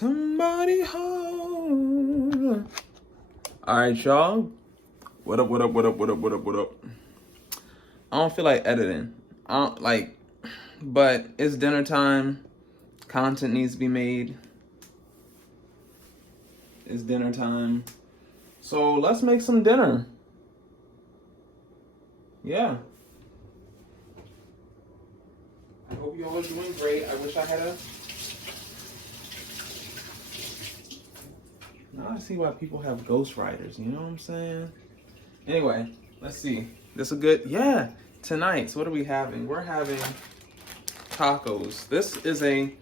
Somebody hold. All right, y'all. What up, what up, what up, what up, what up, what up? I don't feel like editing. I don't like, but it's dinner time. Content needs to be made. It's dinner time. So let's make some dinner. Yeah. I hope you all are doing great. I wish I had a... Now I see why people have ghostwriters, you know what I'm saying? Anyway, let's see. This is good? Yeah, tonight. So what are we having? We're having tacos. This is a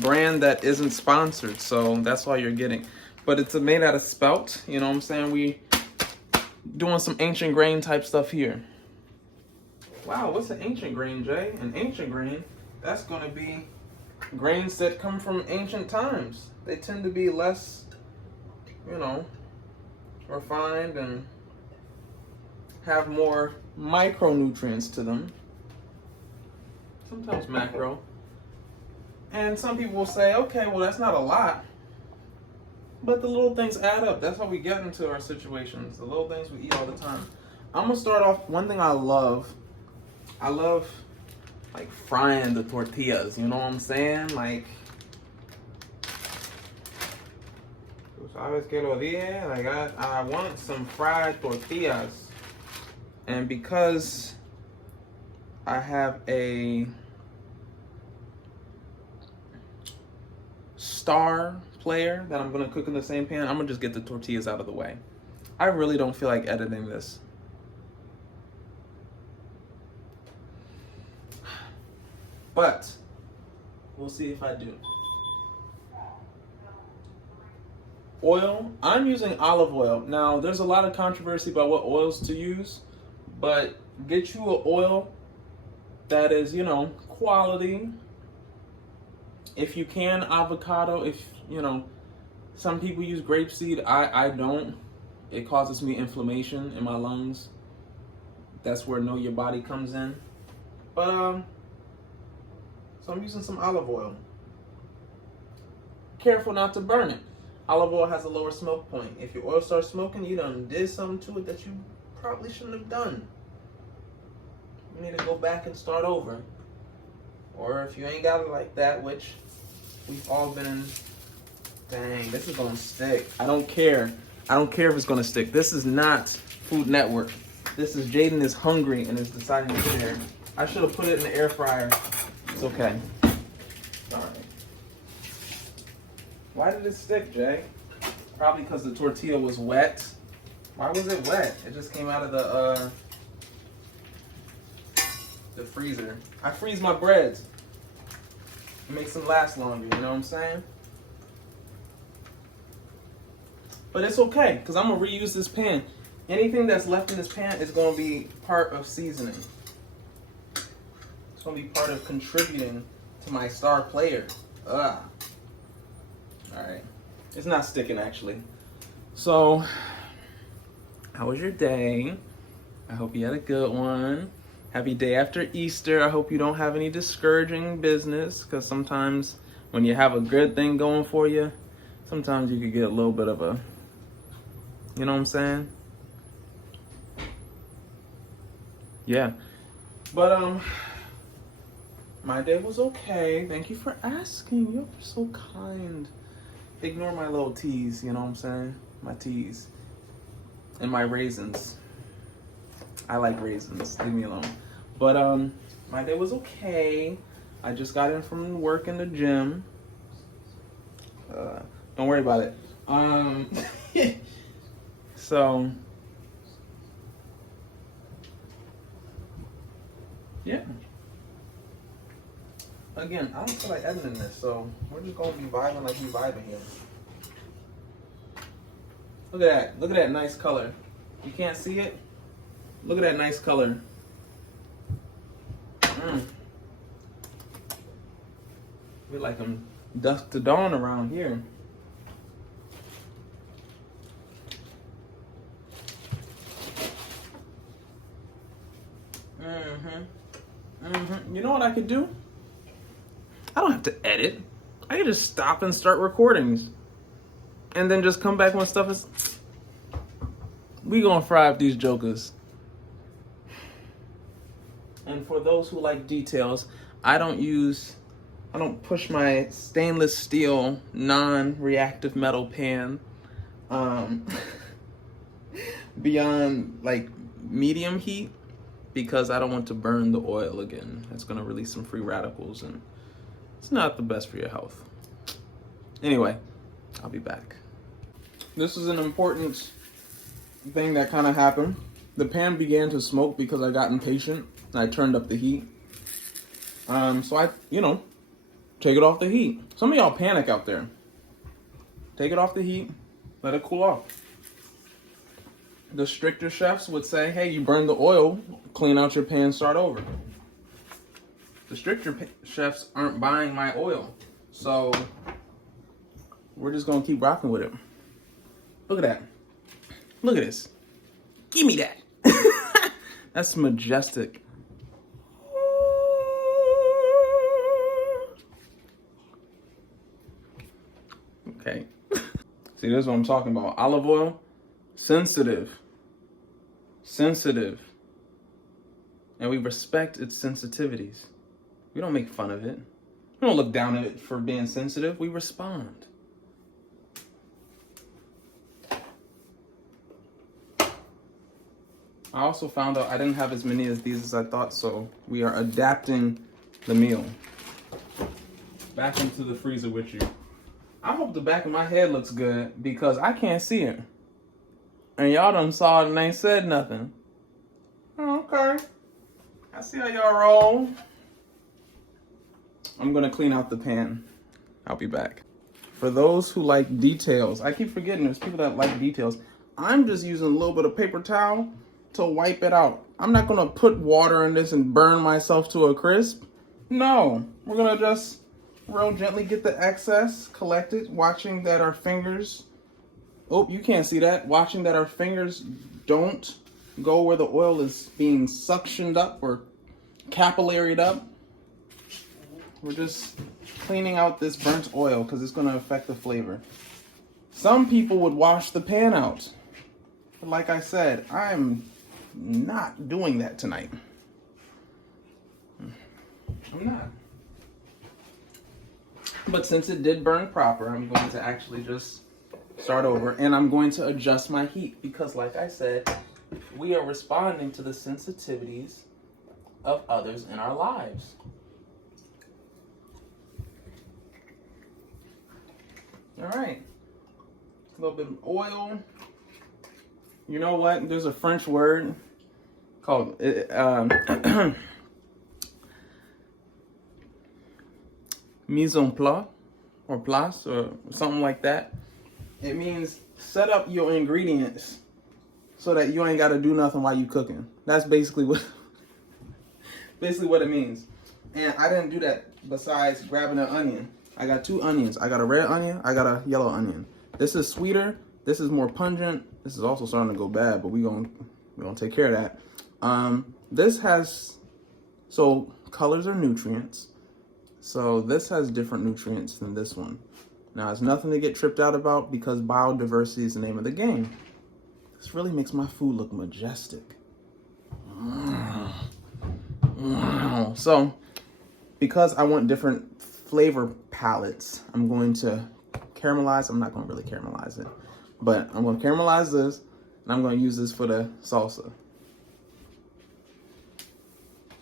brand that isn't sponsored, so that's why you're getting. But it's made out of spelt, you know what I'm saying? We doing some ancient grain type stuff here. Wow, what's an ancient grain, Jay? An ancient grain, that's gonna be grains that come from ancient times. They tend to be less, you know, refined and have more micronutrients to them. Sometimes macro. And some people will say, okay, well, that's not a lot. But the little things add up. That's how we get into our situations. The little things we eat all the time. I'm going to start off, one thing I love like frying the tortillas. You know what I'm saying? Like, like I want some fried tortillas. And because I have a star player that I'm gonna cook in the same pan, I'm gonna just get the tortillas out of the way. I really don't feel like editing this. But we'll see if I do. Oil, I'm using olive oil. Now, there's a lot of controversy about what oils to use, but get you an oil that is, you know, quality. If you can, avocado. If, you know, some people use grapeseed. I don't. It causes me inflammation in my lungs. That's where Know Your Body comes in. But, so I'm using some olive oil. Careful not to burn it. Olive oil has a lower smoke point. If your oil starts smoking, you done did something to it that you probably shouldn't have done. You need to go back and start over. Or if you ain't got it like that, which we've all been in. Dang, this is gonna stick. I don't care. I don't care if it's gonna stick. This is not Food Network. This is Jaden is hungry and is deciding to share. I should have put it in the air fryer. It's okay. Darn it. Why did it stick, Jay? Probably because the tortilla was wet. Why was it wet? It just came out of the freezer. I freeze my breads. It makes them last longer, you know what I'm saying? But it's okay, because I'm going to reuse this pan. Anything that's left in this pan is going to be part of seasoning. It's going to be part of contributing to my star player. Ugh. Alright. It's not sticking, actually. So, how was your day? I hope you had a good one. Happy day after Easter. I hope you don't have any discouraging business, because sometimes when you have a good thing going for you, sometimes you could get a little bit of a, you know what I'm saying? Yeah. But, my day was okay. Thank you for asking. You're so kind. Ignore my little teas, you know what I'm saying? My teas. And my raisins. I like raisins. Leave me alone. But, my day was okay. I just got in from work in the gym. Don't worry about it. So, yeah. Again, I don't feel like editing this, so we're just gonna be vibing like we vibing here. Look at that. Look at that nice color. You can't see it? Look at that nice color. We like them dusk to dawn around here. You know what I could do? I don't have to edit. I could just stop and start recordings. And then just come back when stuff is... We gonna fry up these jokers. And for those who like details, I don't push my stainless steel non-reactive metal pan beyond like medium heat, because I don't want to burn the oil again. It's gonna release some free radicals and it's not the best for your health. Anyway, I'll be back. This is an important thing that kind of happened. The pan began to smoke because I got impatient and I turned up the heat. So I, take it off the heat. Some of y'all panic out there. Take it off the heat, let it cool off. The stricter chefs would say, hey, you burned the oil, clean out your pan, start over. The stricter chefs aren't buying my oil, so we're just gonna keep rocking with it. Look at that. Look at this. Give me that. That's majestic. Okay. See, this is what I'm talking about. Olive oil, sensitive. And we respect its sensitivities. We don't make fun of it. We don't look down at it for being sensitive. We respond. I also found out I didn't have as many of these as I thought, so we are adapting the meal. Back into the freezer with you. I hope the back of my head looks good because I can't see it. And y'all done saw it and ain't said nothing. Oh, okay. I see how y'all roll. I'm gonna clean out the pan. I'll be back. For those who like details, I keep forgetting there's people that like details. I'm just using a little bit of paper towel to wipe it out. I'm not gonna put water in this and burn myself to a crisp. No, we're gonna just real gently get the excess collected, watching that our fingers, oh, you can't see that, watching that our fingers don't go where the oil is being suctioned up or capillaried up. We're just cleaning out this burnt oil because it's going to affect the flavor. Some people would wash the pan out. But like I said, I'm not doing that tonight. I'm not. But since it did burn proper, I'm going to actually just start over. And I'm going to adjust my heat because like I said, we are responding to the sensitivities of others in our lives. All right, a little bit of oil. You know what? There's a French word called mise en place or place or something like that. It means set up your ingredients so that you ain't got to do nothing while you cooking. That's basically what it means. And I didn't do that besides grabbing an onion. I got 2 onions. I got a red onion. I got a yellow onion. This is sweeter. This is more pungent. This is also starting to go bad, but we're gonna take care of that. This has, so colors are nutrients. So this has different nutrients than this one. Now it's nothing to get tripped out about because biodiversity is the name of the game. This really makes my food look majestic. Wow. So because I want different flavor palettes, I'm going to caramelize. I'm not going to really caramelize it, but I'm going to caramelize this and I'm going to use this for the salsa.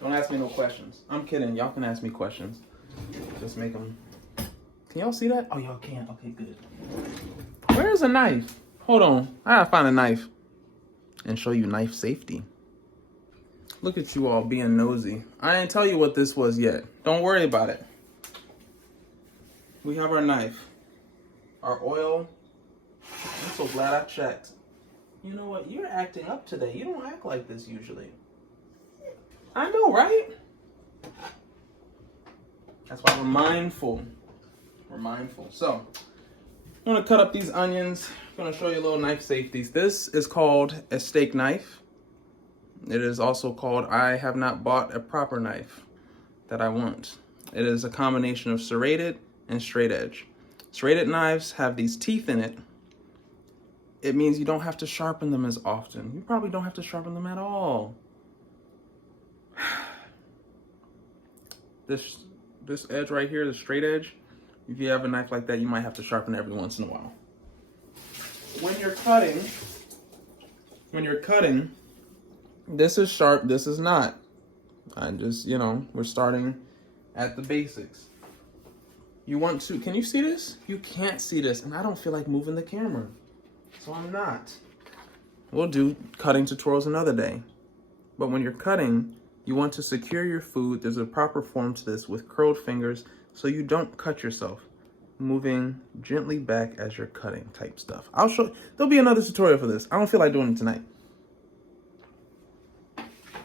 Don't ask me no questions. I'm kidding. Y'all can ask me questions. Just make them. Can y'all see that? Oh, y'all can. Okay, good. Where's a knife? Hold on. I gotta find a knife and show you knife safety. Look at you all being nosy. I didn't tell you what this was yet. Don't worry about it. We have our knife, our oil. I'm so glad I checked. You know what? You're acting up today. You don't act like this usually. I know, right? That's why we're mindful. We're mindful. So, I'm gonna cut up these onions. I'm gonna show you a little knife safeties. This is called a steak knife. It is also called I have not bought a proper knife that I want. It is a combination of serrated and straight edge. Serrated knives have these teeth in it. It means you don't have to sharpen them as often. You probably don't have to sharpen them at all. This edge right here, the straight edge, if you have a knife like that, you might have to sharpen it every once in a while. When you're cutting, this is sharp, this is not. I'm just, we're starting at the basics. You want to, can you see this? You can't see this, and I don't feel like moving the camera, so I'm not. We'll do cutting tutorials another day. But when you're cutting, you want to secure your food. There's a proper form to this with curled fingers so you don't cut yourself. Moving gently back as you're cutting type stuff. I'll show, there'll be another tutorial for this. I don't feel like doing it tonight.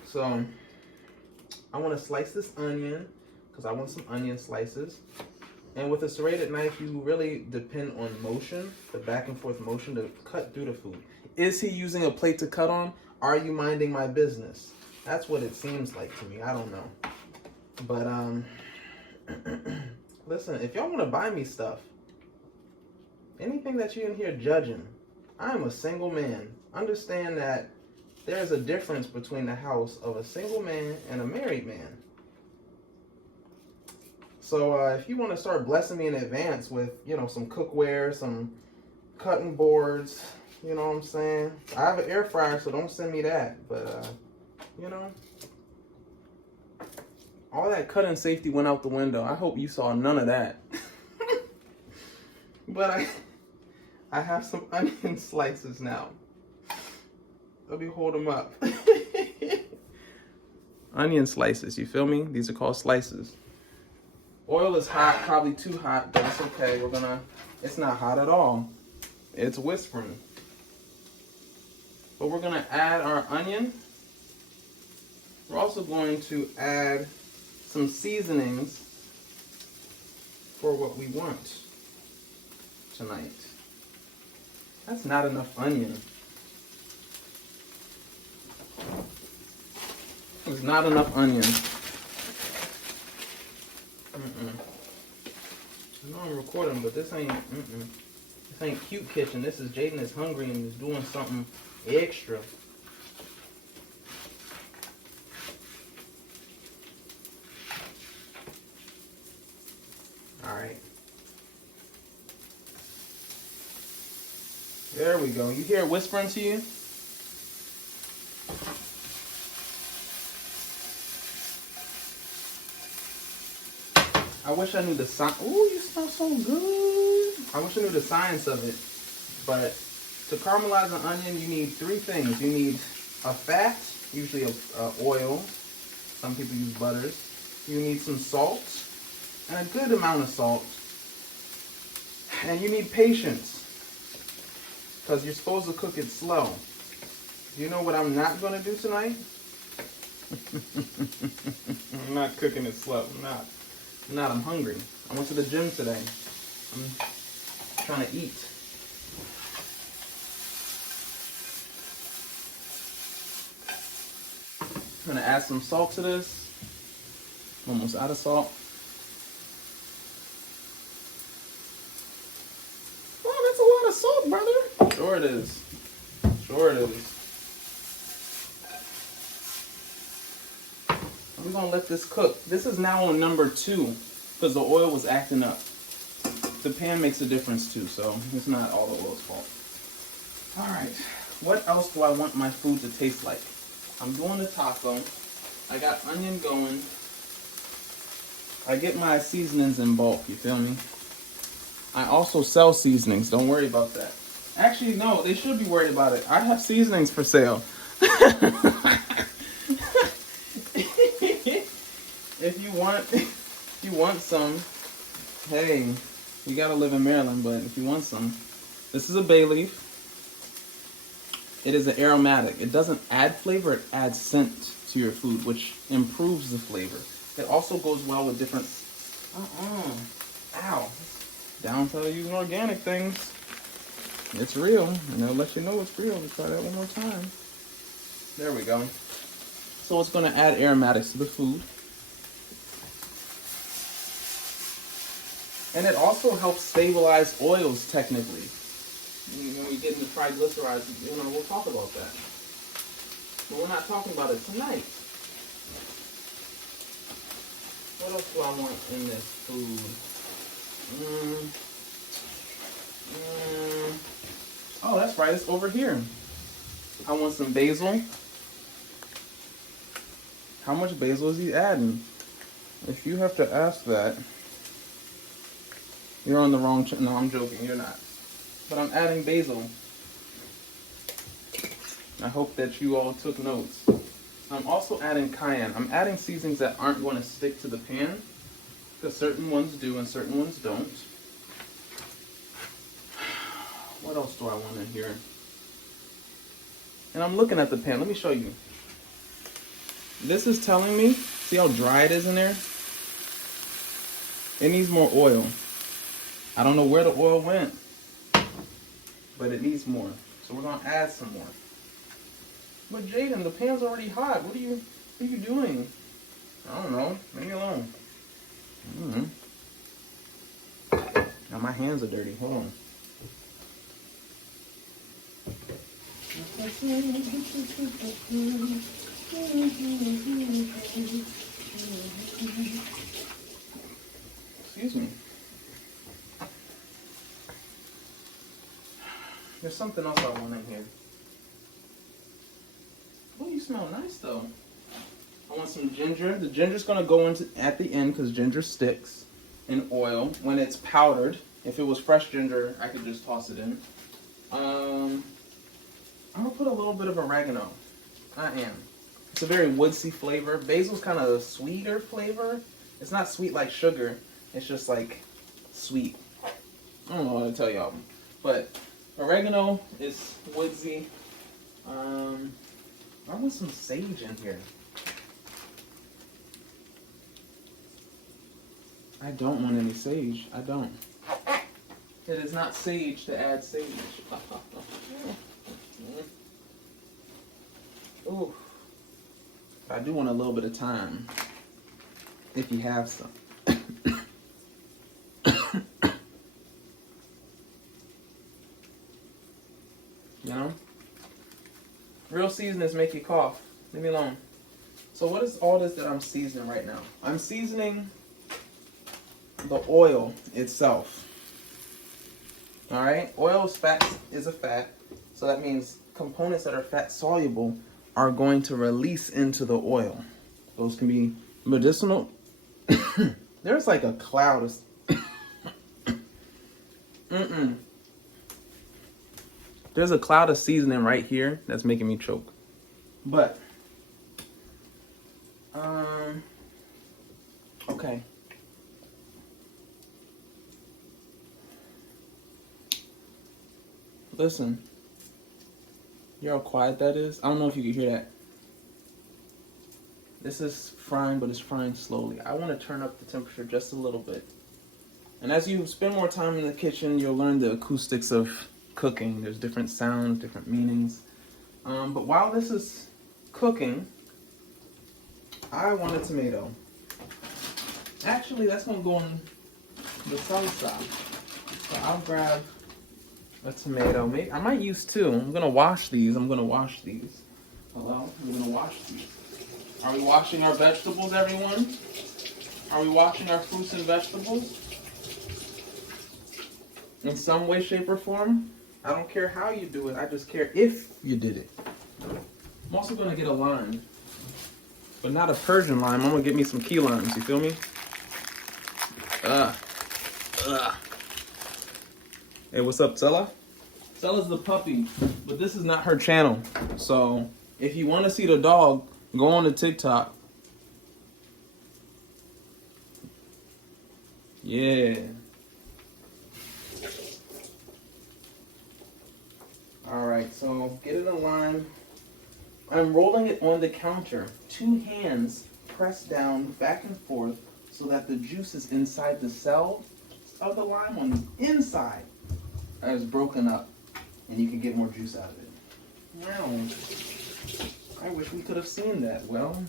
So, I want to slice this onion because I want some onion slices. And with a serrated knife, you really depend on motion, the back and forth motion to cut through the food. Is he using a plate to cut on? Are you minding my business? That's what it seems like to me. I don't know. But, listen, if y'all want to buy me stuff, anything that you're in here judging, I'm a single man. Understand that there's a difference between the house of a single man and a married man. So if you want to start blessing me in advance with, some cookware, some cutting boards, you know what I'm saying? I have an air fryer, so don't send me that. But, all that cutting safety went out the window. I hope you saw none of that. But I have some onion slices now. Let me hold them up. Onion slices, you feel me? These are called slices. Oil is hot, probably too hot, but it's okay. It's not hot at all. It's whispering. But we're gonna add our onion. We're also going to add some seasonings for what we want tonight. That's not enough onion. There's not enough onion. I know I'm recording, but this ain't cute kitchen. This is Jaden is hungry and is doing something extra. All right. There we go. You hear it whispering to you? I wish I knew the science. Ooh, you smell so good. I wish I knew the science of it. But to caramelize an onion, you need three things. You need a fat, usually oil. Some people use butters. You need some salt, and a good amount of salt. And you need patience, because you're supposed to cook it slow. You know what I'm not going to do tonight? I'm not cooking it slow. I'm hungry. I went to the gym today. I'm trying to eat. I'm gonna add some salt to this. Almost out of salt. Oh, that's a lot of salt, brother. Sure it is. Sure it is. We're gonna let this cook. This is now on number 2 because the oil was acting up. The pan makes a difference too, so it's not all the oil's fault. All right, what else do I want my food to taste like? I'm doing the taco. I got onion going. I get my seasonings in bulk, you feel me? I also sell seasonings, don't worry about that. Actually, no, they should be worried about it. I have seasonings for sale. If you want some, hey, you gotta live in Maryland, but if you want some, this is a bay leaf. It is an aromatic. It doesn't add flavor, it adds scent to your food, which improves the flavor. It also goes well with different, ow. Down to using organic things. It's real, and they'll let you know it's real. Let's try that one more time. There we go. So it's gonna add aromatics to the food. And it also helps stabilize oils technically. When we get into triglycerides, we'll talk about that. But we're not talking about it tonight. What else do I want in this food? Oh, that's right. It's over here. I want some basil. How much basil is he adding? If you have to ask that, you're on the wrong channel. No, I'm joking. You're not. But I'm adding basil. I hope that you all took notes. I'm also adding cayenne. I'm adding seasonings that aren't going to stick to the pan, because certain ones do and certain ones don't. What else do I want in here? And I'm looking at the pan. Let me show you. This is telling me, see how dry it is in there? It needs more oil. I don't know where the oil went, but it needs more. So we're gonna add some more. But Jaden, the pan's already hot. What are you doing? I don't know. Leave me alone. Now my hands are dirty. Hold on. Excuse me. There's something else I want in here. Oh, you smell nice though. I want some ginger. The ginger's gonna go into at the end because ginger sticks in oil when it's powdered. If it was fresh ginger, I could just toss it in. I'm gonna put a little bit of oregano. I am. It's a very woodsy flavor. Basil's kind of a sweeter flavor. It's not sweet like sugar. It's just like sweet. I don't know what to tell y'all. But oregano is woodsy. I want some sage in here. I don't want any sage. I don't. It is not sage to add sage. Ooh. I do want a little bit of thyme, if you have some. You know? Real seasonings make you cough. Leave me alone. So what is all this that I'm seasoning right now? I'm seasoning the oil itself. Alright? Oil is a fat. So that means components that are fat soluble are going to release into the oil. Those can be medicinal. There's like a cloud of... There's a cloud of seasoning right here that's making me choke. But, okay. Listen. You know how quiet that is? I don't know if you can hear that. This is frying, but it's frying slowly. I want to turn up the temperature just a little bit. And as you spend more time in the kitchen, you'll learn the acoustics of cooking. There's different sounds, different meanings. But while this is cooking, I want a tomato. Actually, that's going to go in the salsa. So I'll grab a tomato. Maybe I might use two. I'm going to wash these. Hello? I'm going to wash these. Are we washing our vegetables, everyone? Are we washing our fruits and vegetables? In some way, shape, or form? I don't care how you do it. I just care if you did it. I'm also going to get a lime. But not a Persian lime. I'm going to get me some key limes. You feel me? Hey, what's up, Stella? Stella's the puppy. But this is not her channel. So, if you want to see the dog, go on to TikTok. Yeah. Alright, so get it a lime. I'm rolling it on the counter. 2 hands press down back and forth so that the juice is inside the cell of the lime on the inside is broken up and you can get more juice out of it. Now, I wish we could have seen that. Well,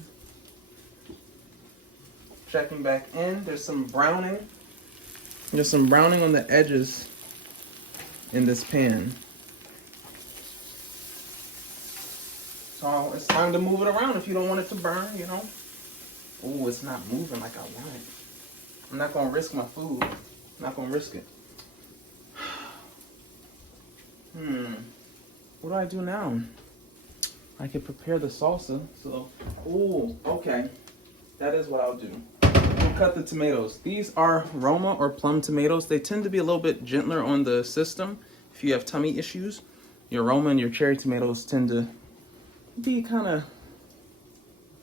checking back in, there's some browning. There's some browning on the edges in this pan. So it's time to move it around if you don't want it to burn, you know. Oh, it's not moving like I want it. I'm not gonna risk my food. I'm not gonna risk it. What do I do now? I can prepare the salsa. So, oh, okay. That is what I'll do. We'll cut the tomatoes. These are Roma or plum tomatoes. They tend to be a little bit gentler on the system if you have tummy issues. Your Roma and your cherry tomatoes tend to be kind of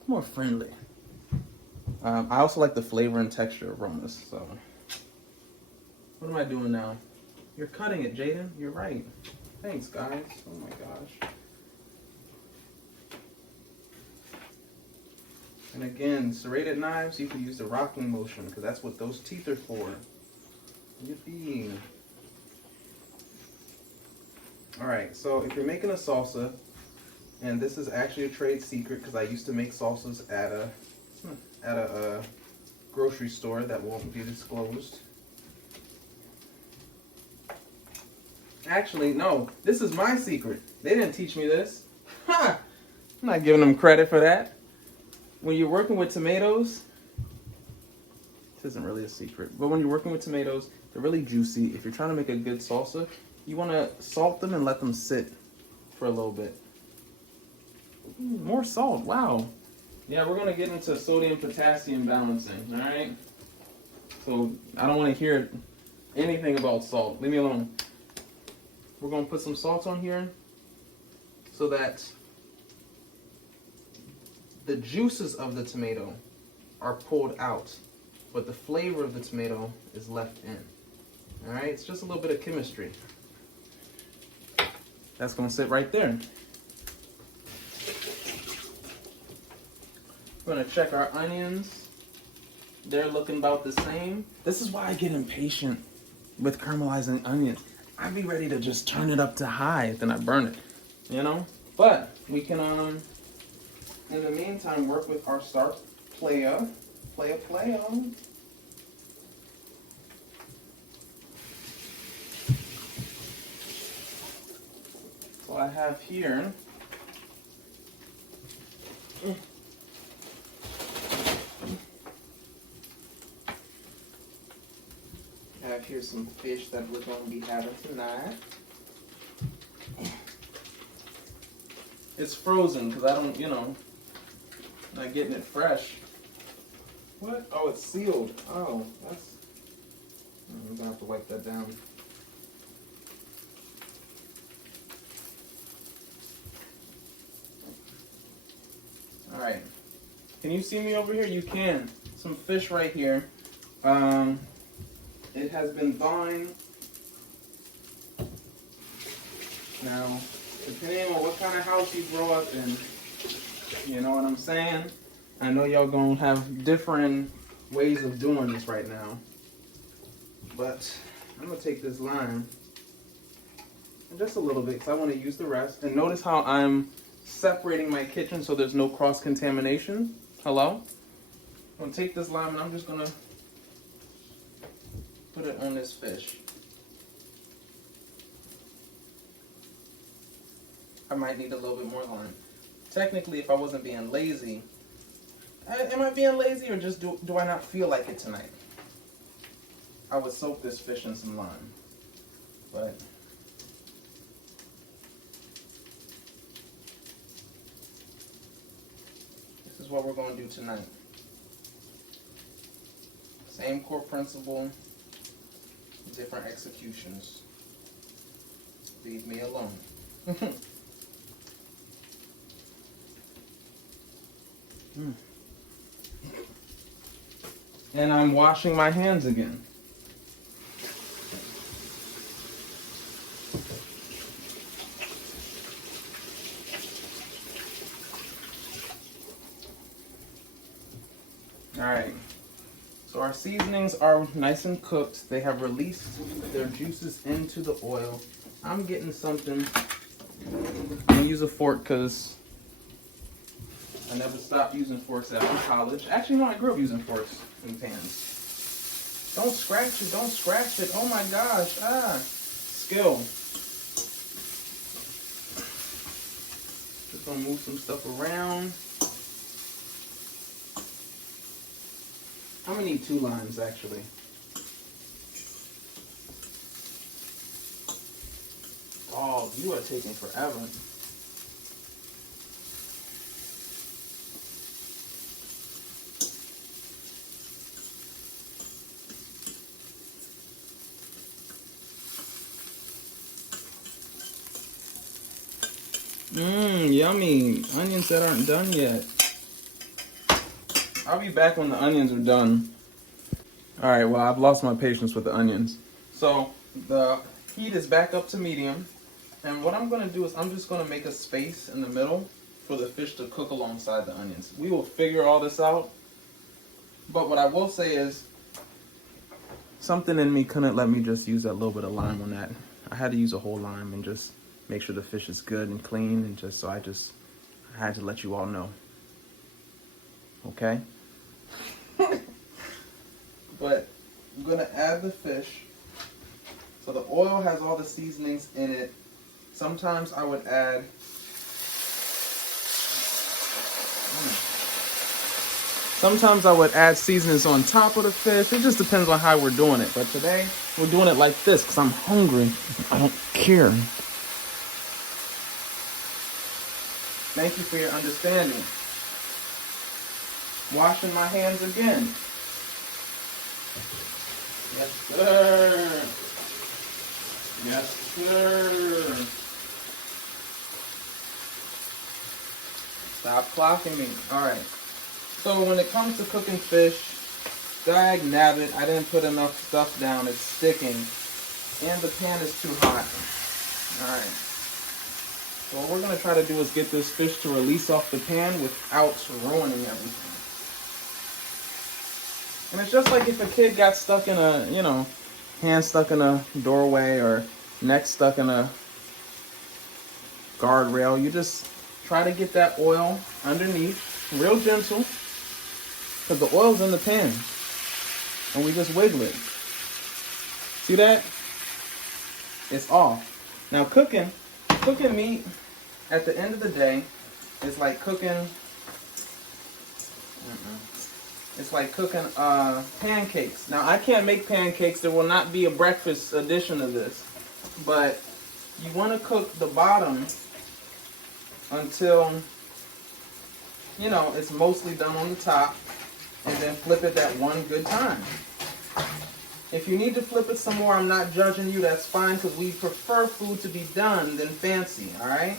more friendly. I also like the flavor and texture of Romas. So, what am I doing now? You're cutting it, Jaden. You're right. Thanks, guys. Oh my gosh. And again, serrated knives, you can use the rocking motion because that's what those teeth are for. Yippee. Alright, so if you're making a salsa, and this is actually a trade secret because I used to make salsas at a grocery store that won't be disclosed. Actually, no, this is my secret. They didn't teach me this. Ha! I'm not giving them credit for that. When you're working with tomatoes, this isn't really a secret, but when you're working with tomatoes, they're really juicy. If you're trying to make a good salsa, you want to salt them and let them sit for a little bit. More salt, wow. Yeah, we're going to get into sodium-potassium balancing, all right? So I don't want to hear anything about salt. Leave me alone. We're going to put some salt on here so that the juices of the tomato are pulled out, but the flavor of the tomato is left in. All right, it's just a little bit of chemistry. That's going to sit right there. We're going to check our onions. They're looking about the same. This is why I get impatient with caramelizing onions. I'd be ready to just turn it up to high, then I burn it, you know? But we can, in the meantime, work with our star playa. So I have here some fish that we're going to be having tonight. It's frozen because I don't, not getting it fresh. What? Oh, it's sealed. Oh, that's... I'm going to have to wipe that down. Alright. Can you see me over here? You can. Some fish right here. It has been thawing. Now, depending on what kind of house you grow up in, you know what I'm saying? I know y'all gonna have different ways of doing this right now. But I'm gonna take this lime, and just a little bit, because I want to use the rest. And notice how I'm separating my kitchen so there's no cross-contamination. Hello? I'm gonna take this lime and I'm just gonna put it on this fish. I might need a little bit more lime. Technically, if I wasn't being lazy, am I being lazy or just do I not feel like it tonight? I would soak this fish in some lime. But this is what we're going to do tonight. Same core principle, different executions. Leave me alone. And I'm washing my hands again. Alright, so our seasonings are nice and cooked. They have released their juices into the oil. I'm getting something. I'm going to use a fork because I never stopped using forks after college. Actually, no, I grew up using forks and pans. Don't scratch it. Don't scratch it. Oh my gosh. Ah. Skill. Just gonna move some stuff around. I'm gonna need 2 limes actually. Oh, you are taking forever. Yummy. Onions that aren't done yet. I'll be back when the onions are done. Alright, well, I've lost my patience with the onions. So, the heat is back up to medium. And what I'm going to do is I'm just going to make a space in the middle for the fish to cook alongside the onions. We will figure all this out. But what I will say is, something in me couldn't let me just use that little bit of lime on that. I had to use a whole lime and just make sure the fish is good and clean, and just so I had to let you all know. Okay? But I'm gonna add the fish. So the oil has all the seasonings in it. Sometimes I would add seasonings on top of the fish. It just depends on how we're doing it. But today we're doing it like this because I'm hungry. I don't care. Thank you for your understanding. Washing my hands again. Yes, sir. Yes, sir. Stop clocking me. All right. So when it comes to cooking fish, dag nabbit, I didn't put enough stuff down. It's sticking. And the pan is too hot. All right. So what we're going to try to do is get this fish to release off the pan without ruining everything. And it's just like if a kid got stuck in a, hand stuck in a doorway or neck stuck in a guardrail. You just try to get that oil underneath, real gentle, because the oil's in the pan. And we just wiggle it. See that? It's off. Now cooking meat at the end of the day is like cooking pancakes. Now I can't make pancakes. There will not be a breakfast edition of this. But you want to cook the bottom until it's mostly done on the top, and then flip it that one good time. If you need to flip it some more, I'm not judging you. That's fine, because we prefer food to be done than fancy, all right?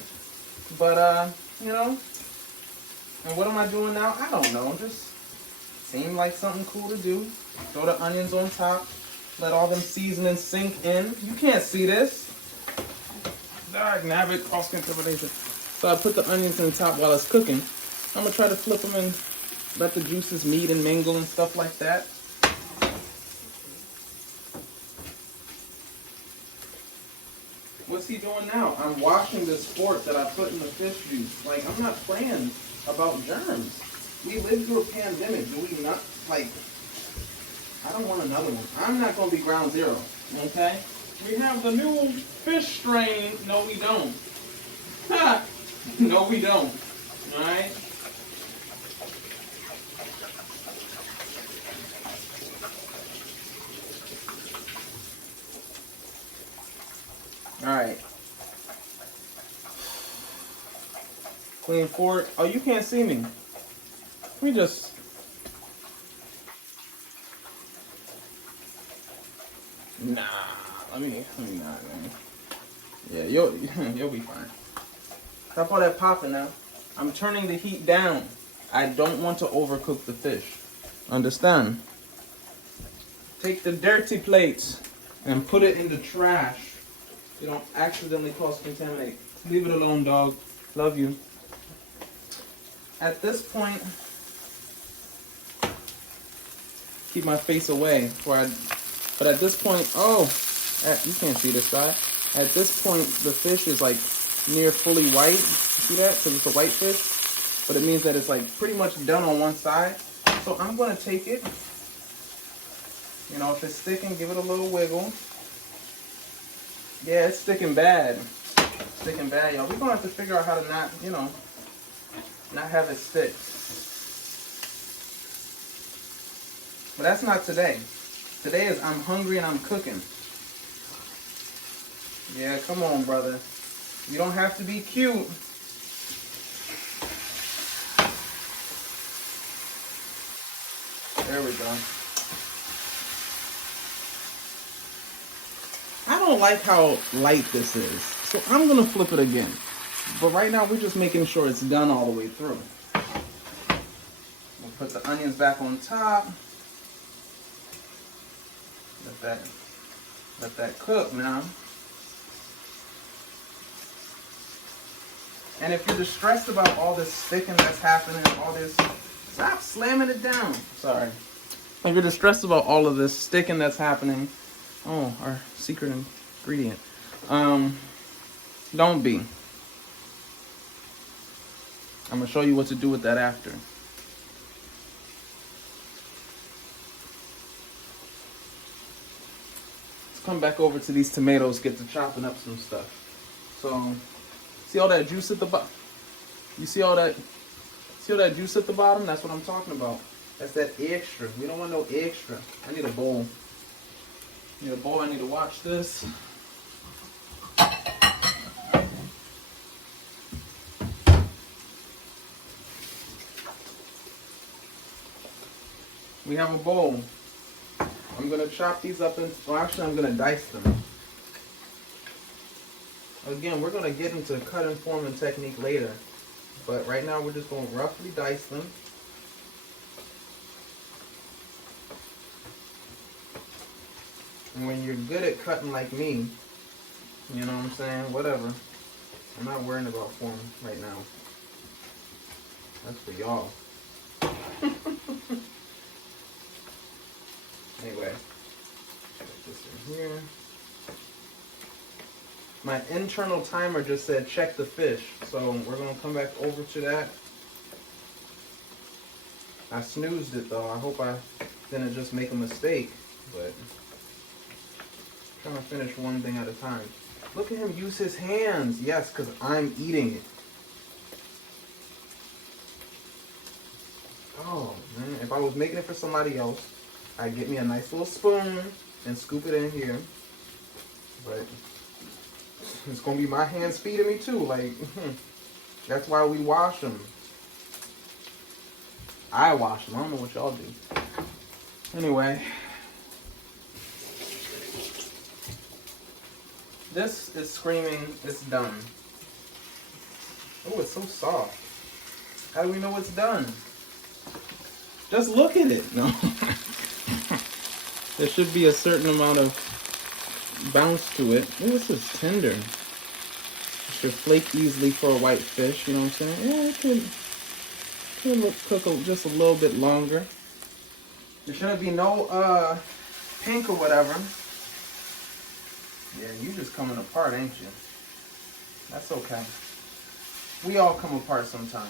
But, and what am I doing now? I don't know. Just seemed like something cool to do. Throw the onions on top. Let all them seasonings sink in. You can't see this. Nabbit, cross-contamination. So I put the onions on top while it's cooking. I'm going to try to flip them and let the juices meet and mingle and stuff like that. What's he doing now? I'm washing this fork that I put in the fish juice. Like, I'm not playing about germs. We lived through a pandemic. Do we not, I don't want another one. I'm not going to be ground zero, okay? We have the new fish strain. No, we don't. Ha! No, we don't. All right? All right. Clean fork. Oh, you can't see me. Let me just. Nah. Let me not, man. Yeah, you'll be fine. Stop all that popping now. I'm turning the heat down. I don't want to overcook the fish. Understand? Take the dirty plates and put it in the trash. You don't accidentally cross-contaminate. Leave it alone, dog. Love you. At this point, keep my face away. But at this point, you can't see this side. At this point, the fish is like near fully white. See that? Because it's a white fish. But it means that it's like pretty much done on one side. So I'm going to take it. You know, if it's sticking, give it a little wiggle. Yeah, it's sticking bad. It's sticking bad, y'all. We're gonna have to figure out how to not, you know, not have it stick. But that's not today. Today is I'm hungry and I'm cooking. Yeah, come on, brother. You don't have to be cute. There we go. I don't like how light this is, so I'm gonna flip it again. But right now we're just making sure it's done all the way through. We'll put the onions back on top. Let that cook now. And if you're distressed about all this sticking that's happening, all this, stop slamming it down. Sorry. If you're distressed about all of this sticking that's happening, oh, our secret ingredient. Don't be. I'm gonna show you what to do with that after. Let's come back over to these tomatoes, get to chopping up some stuff. So, see all that juice at the bottom? You see all that juice at the bottom? That's what I'm talking about. That's that extra. We don't want no extra. I need a bowl. I need a bowl. I need to watch this. We have a bowl. I'm going to chop these up and, well, actually I'm going to dice them. Again, we're going to get into cut and form and technique later. But right now we're just going to roughly dice them. And when you're good at cutting like me, you know what I'm saying? Whatever. I'm not worrying about form right now. That's for y'all. Anyway, put this in here. My internal timer just said check the fish, so we're gonna come back over to that. I snoozed it though. I hope I didn't just make a mistake, but I'm trying to finish one thing at a time. Look at him use his hands. Yes, because I'm eating it. Oh man, if I was making it for somebody else, I'd get me a nice little spoon and scoop it in here. But it's gonna be my hands feeding me too. Like, that's why we wash them. I wash them. I don't know what y'all do. Anyway, this is screaming it's done. Oh, it's so soft. How do we know it's done? Just look at it. No. There should be a certain amount of bounce to it. Oh, this is tender. It should flake easily for a white fish, you know what I'm saying? Yeah, it could cook just a little bit longer. There shouldn't be no pink or whatever. Yeah, you just coming apart, ain't you? That's okay. We all come apart sometimes.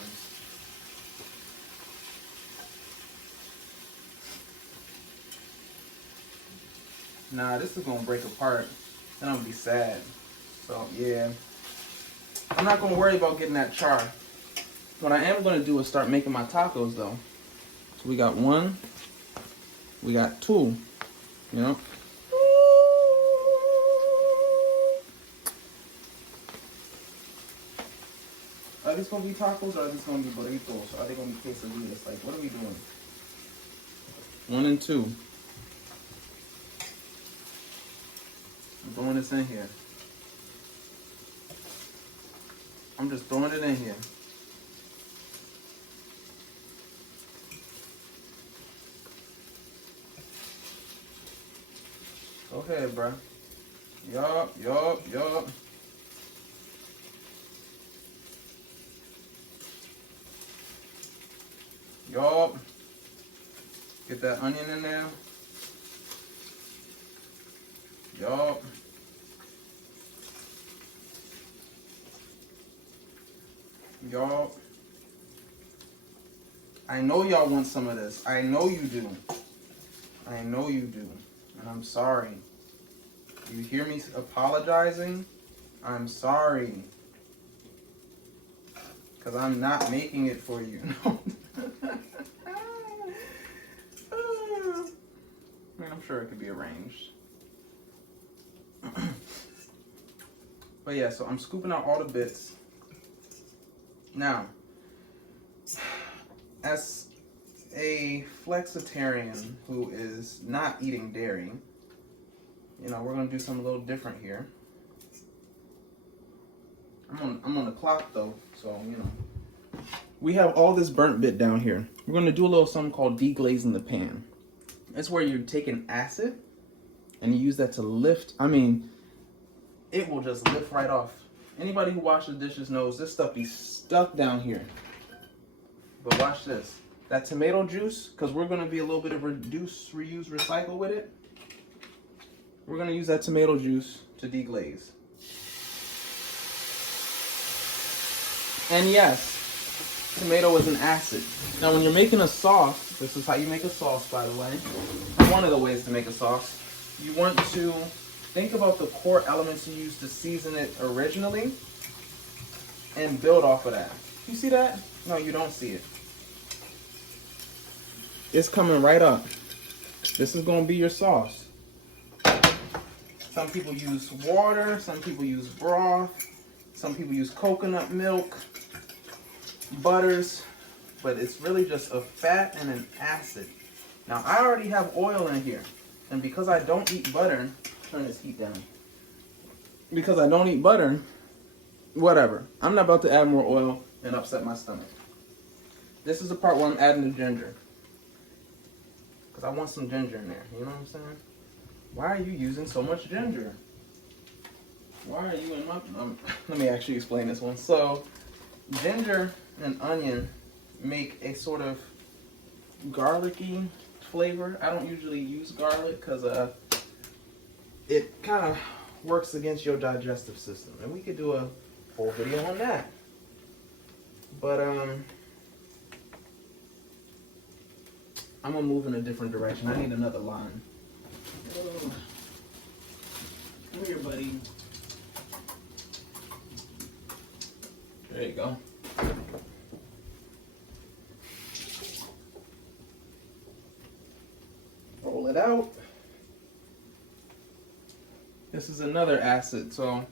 Nah, this is gonna break apart. Then I'm gonna be sad. So yeah, I'm not gonna worry about getting that char. What I am gonna do is start making my tacos though. So we got one, we got two, you know. Are these gonna be tacos or are these gonna be burritos? Are they gonna be quesadillas? Like, what are we doing? 1 and 2. I'm throwing this in here. I'm just throwing it in here. Go ahead, bro. Yup. Yup. Get that onion in there. Yup. Y'all, I know y'all want some of this. I know you do. I know you do. And I'm sorry. You hear me apologizing? I'm sorry. Because I'm not making it for you. I'm sure it could be arranged. But yeah, so I'm scooping out all the bits. Now, as a flexitarian who is not eating dairy, you know, we're going to do something a little different here. I'm on the clock though, so, you know. We have all this burnt bit down here. We're going to do a little something called deglazing the pan. It's where you're taking acid and you use that to lift. I mean, it will just lift right off. Anybody who washes dishes knows this stuff be stuck down here. But watch this. That tomato juice, because we're going to be a little bit of reduce, reuse, recycle with it. We're going to use that tomato juice to deglaze. And yes, tomato is an acid. Now when you're making a sauce, this is how you make a sauce, by the way. One of the ways to make a sauce. You want to think about the core elements you used to season it originally and build off of that. You see that? No, you don't see it. It's coming right up. This is going to be your sauce. Some people use water, some people use broth, some people use coconut milk, butters, but it's really just a fat and an acid. Now I already have oil in here, and because I don't eat butter, turn this heat down. Because I don't eat butter, whatever. I'm not about to add more oil and upset my stomach. This is the part where I'm adding the ginger. Because I want some ginger in there, you know what I'm saying? Why are you using so much ginger? Why are you in my... let me actually explain this one. So, ginger and onion make a sort of garlicky flavor. I don't usually use garlic because it kind of works against your digestive system. And we could do a full video on that. But, I'm going to move in a different direction. I need another line. Oh. Come here, buddy. There you go. Roll it out. This is another acid, so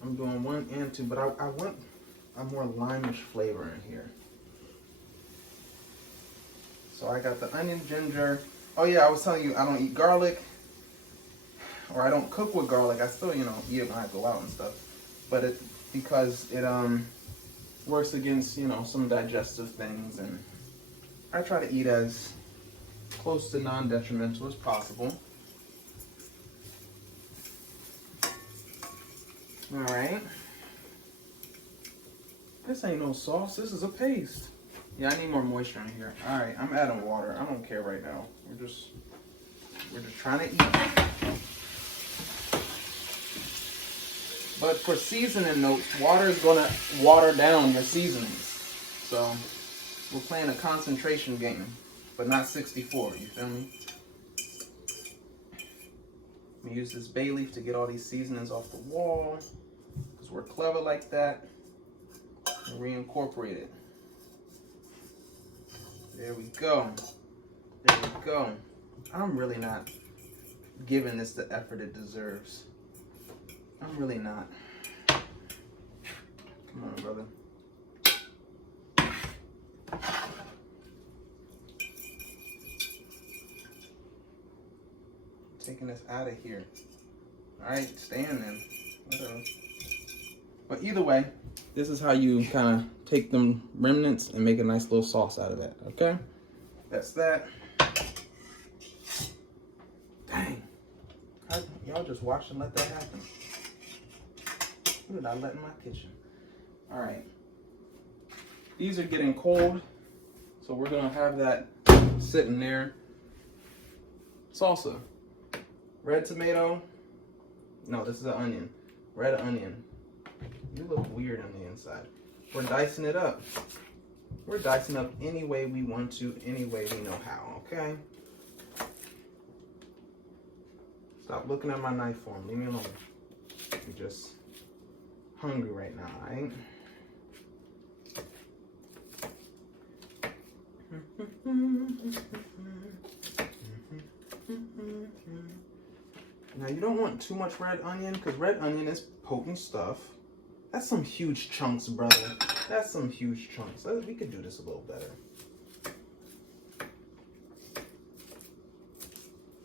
I'm doing 1 and 2, but I want a more limeish flavor in here. So I got the onion, ginger. Oh yeah, I was telling you I don't eat garlic, or I don't cook with garlic. I still, you know, eat it when I go out and stuff. But because it works against, you know, some digestive things, and I try to eat as close to non-detrimental as possible. All right. This ain't no sauce. This is a paste. Yeah, I need more moisture in here. All right, I'm adding water. I don't care right now. We're just trying to eat. But for seasoning notes, water is gonna water down your seasonings. So we're playing a concentration game, but not 64. You feel me? We use this bay leaf to get all these seasonings off the wall because we're clever like that. And reincorporate it. There we go. There we go. I'm really not giving this the effort it deserves. I'm really not. Come on, brother. Taking this out of here. Alright, stay in then. Whatever. But either way, this is how you kind of take them remnants and make a nice little sauce out of that, okay? That's that. Dang. Y'all just watch and let that happen. What did I let in my kitchen? All right. These are getting cold, so we're going to have that sitting there. Salsa. Red tomato. No, this is an onion. Red onion. You look weird on the inside. We're dicing it up. We're dicing up any way we want to, any way we know how, okay? Stop looking at my knife form. Leave me alone. I'm just hungry right now, alright? Now you don't want too much red onion because red onion is potent stuff. That's some huge chunks, brother. That's some huge chunks. We could do this a little better.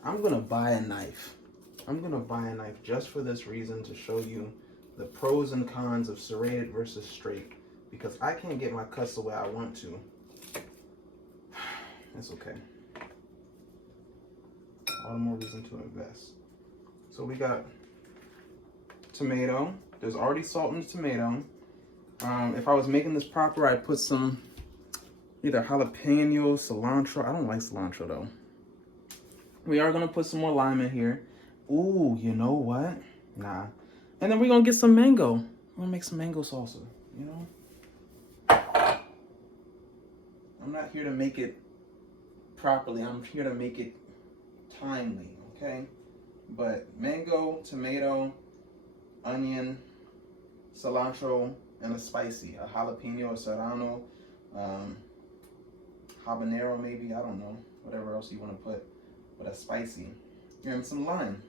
I'm gonna buy a knife. I'm gonna buy a knife just for this reason, to show you the pros and cons of serrated versus straight, because I can't get my cuts the way I want to. That's okay. All the more reason to invest. So we got tomato. There's already salt in the tomato. If I was making this proper, I'd put some either jalapeno, cilantro. I don't like cilantro though. We are gonna put some more lime in here. Ooh, you know what? Nah. And then we're gonna get some mango. We're gonna make some mango salsa, you know? I'm not here to make it properly. I'm here to make it timely, okay? But mango, tomato, onion, cilantro, and a spicy, a jalapeno, a serrano, habanero maybe, I don't know, whatever else you want to put, but a spicy, and some lime.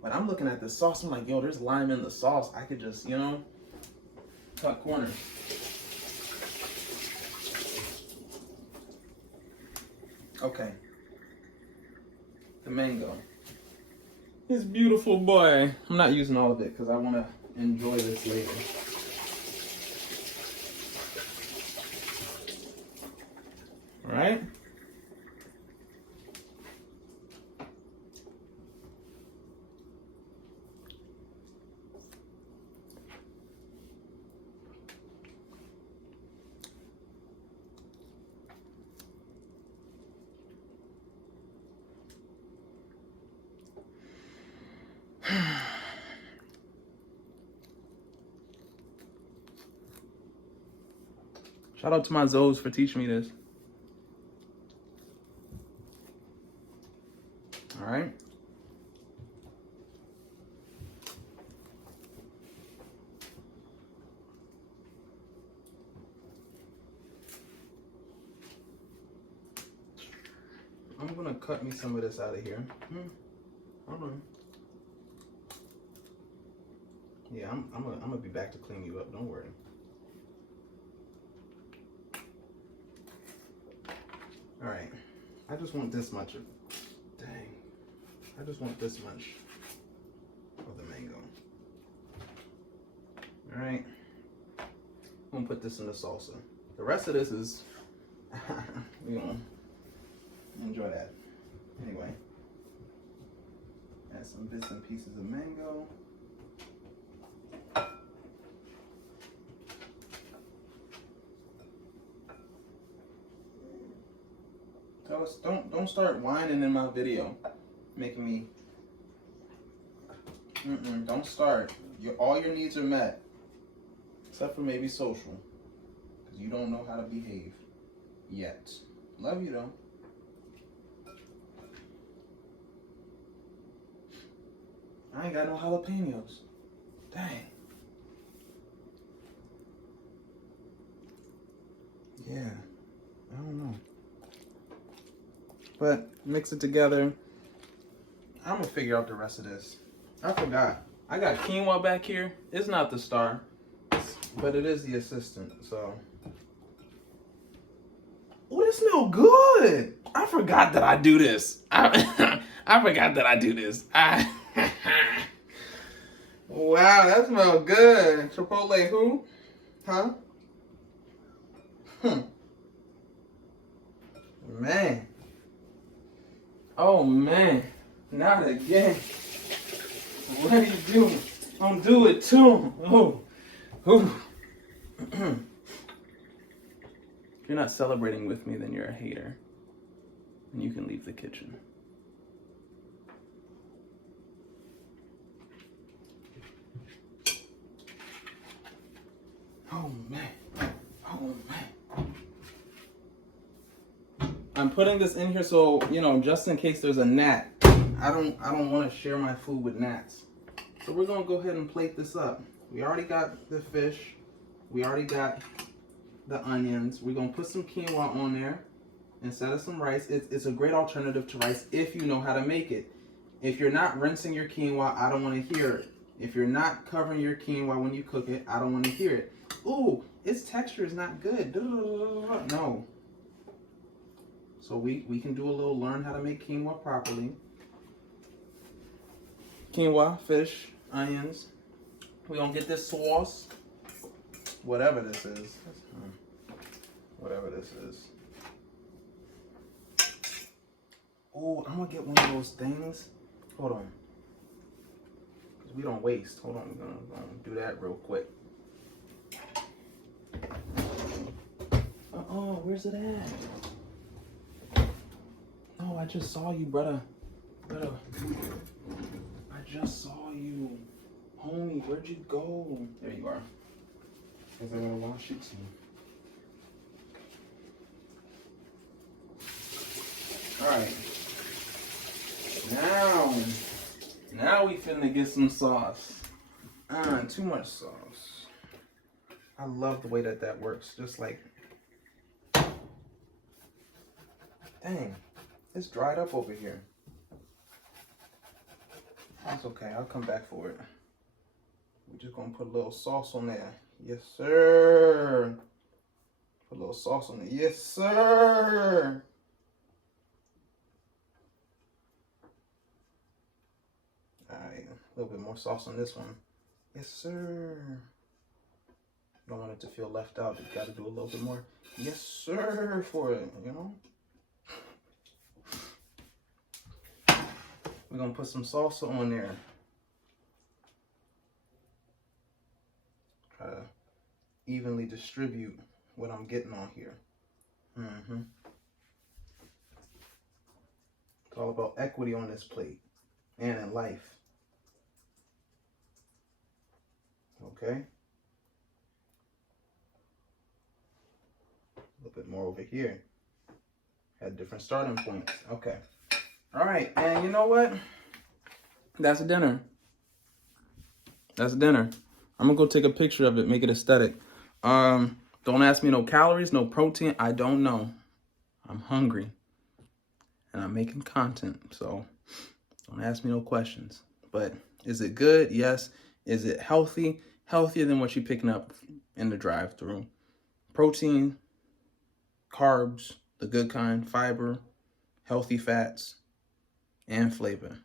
But I'm looking at this sauce, I'm like, yo, there's lime in the sauce. I could just, you know, cut corners. Okay. The mango. This beautiful boy. I'm not using all of it because I want to enjoy this later. All right? Shout out to my Zoes for teaching me this. All right. I'm gonna cut me some of this out of here. Hold on. Yeah, I'm gonna be back to clean you up. Don't worry. All right. I just want this much of. Dang. I just want this much of the mango. All right. I'm gonna put this in the salsa. The rest of this is. We're gonna enjoy that. Anyway. Add some bits and pieces of mango. Don't start whining in my video, making me. Don't start. All your needs are met, except for maybe social, because you don't know how to behave yet. Love you though. I ain't got no jalapenos. Dang. Yeah, I don't know. But mix it together. I'm gonna figure out the rest of this. I forgot. I got quinoa back here. It's not the star, but it is the assistant, so. Oh, this smells good. I forgot that I do this. I forgot that I do this. Wow, that smells good. Chipotle who? Huh? Man. Oh man, not again. What are you doing? Don't do it too. Oh. If you're not celebrating with me, then you're a hater. And you can leave the kitchen. Oh man. Oh man. I'm putting this in here so, you know, just in case there's a gnat, I don't want to share my food with gnats. So we're gonna go ahead and plate this up. We already got the fish. We already got the onions. We're gonna put some quinoa on there instead of some rice. It's a great alternative to rice if you know how to make it. If you're not rinsing your quinoa, I don't want to hear it. If you're not covering your quinoa when you cook it, I don't want to hear it. Ooh, its texture is not good. No. So we can do a little learn how to make quinoa properly. Quinoa, fish, onions. We're gonna get this sauce. Whatever this is. Whatever this is. Oh, I'm gonna get one of those things. Hold on. Because we don't waste. Hold on, we're gonna do that real quick. Where's it at? Oh, I just saw you, brother. Brother. I just saw you. Homie, where'd you go? There you are. Because I gotta wash it soon. Alright. Now we finna get some sauce. Too much sauce. I love the way that works. Just like, dang, it's dried up over here. That's okay, I'll come back for it. We're just gonna put a little sauce on there. Yes, sir. Put a little sauce on it. Yes, sir. Alright, a little bit more sauce on this one. Yes, sir. Don't want it to feel left out. You gotta do a little bit more. Yes, sir, for it, you know? We're gonna put some salsa on there. Try to evenly distribute what I'm getting on here. It's all about equity on this plate and in life. Okay. A little bit more over here. Had different starting points. Okay. All right, and you know what? That's dinner. That's dinner. I'm gonna go take a picture of it, make it aesthetic. Don't ask me no calories, no protein. I don't know. I'm hungry, and I'm making content, so don't ask me no questions. But is it good? Yes. Is it healthy? Healthier than what you're picking up in the drive-thru. Protein, carbs, the good kind, fiber, healthy fats, and flavor.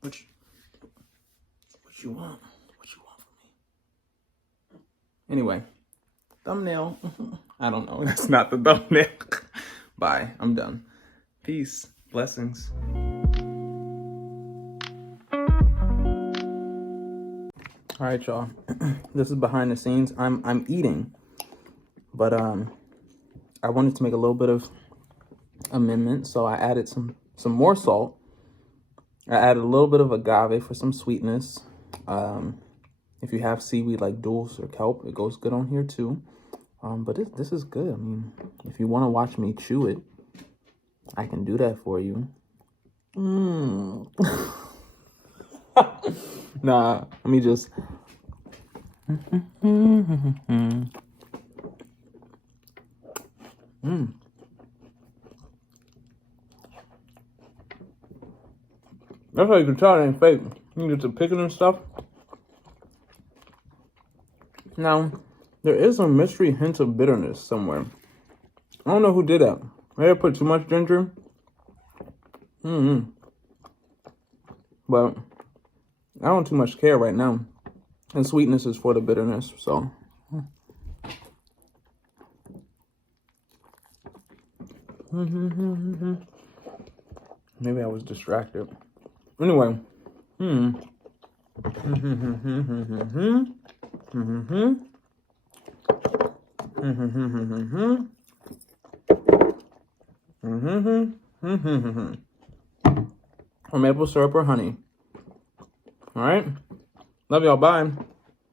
What you want? What you want from me? Anyway, thumbnail. I don't know. That's not the thumbnail. Bye. I'm done. Peace. Blessings. All right, y'all. This is behind the scenes. I'm eating, but I wanted to make a little bit of amendment, so I added some more salt. I added a little bit of agave for some sweetness. If you have seaweed like dulse or kelp, it goes good on here too. But this is good. I mean, if you want to watch me chew it, I can do that for you. Nah, let me just. That's how you can tell it ain't fake. You can get to picking and stuff. Now, there is a mystery hint of bitterness somewhere. I don't know who did that. Maybe I put too much ginger. But I don't too much care right now. And sweetness is for the bitterness, so. Maybe I was distracted. Anyway. Or maple syrup or honey. All right. Love y'all. Bye.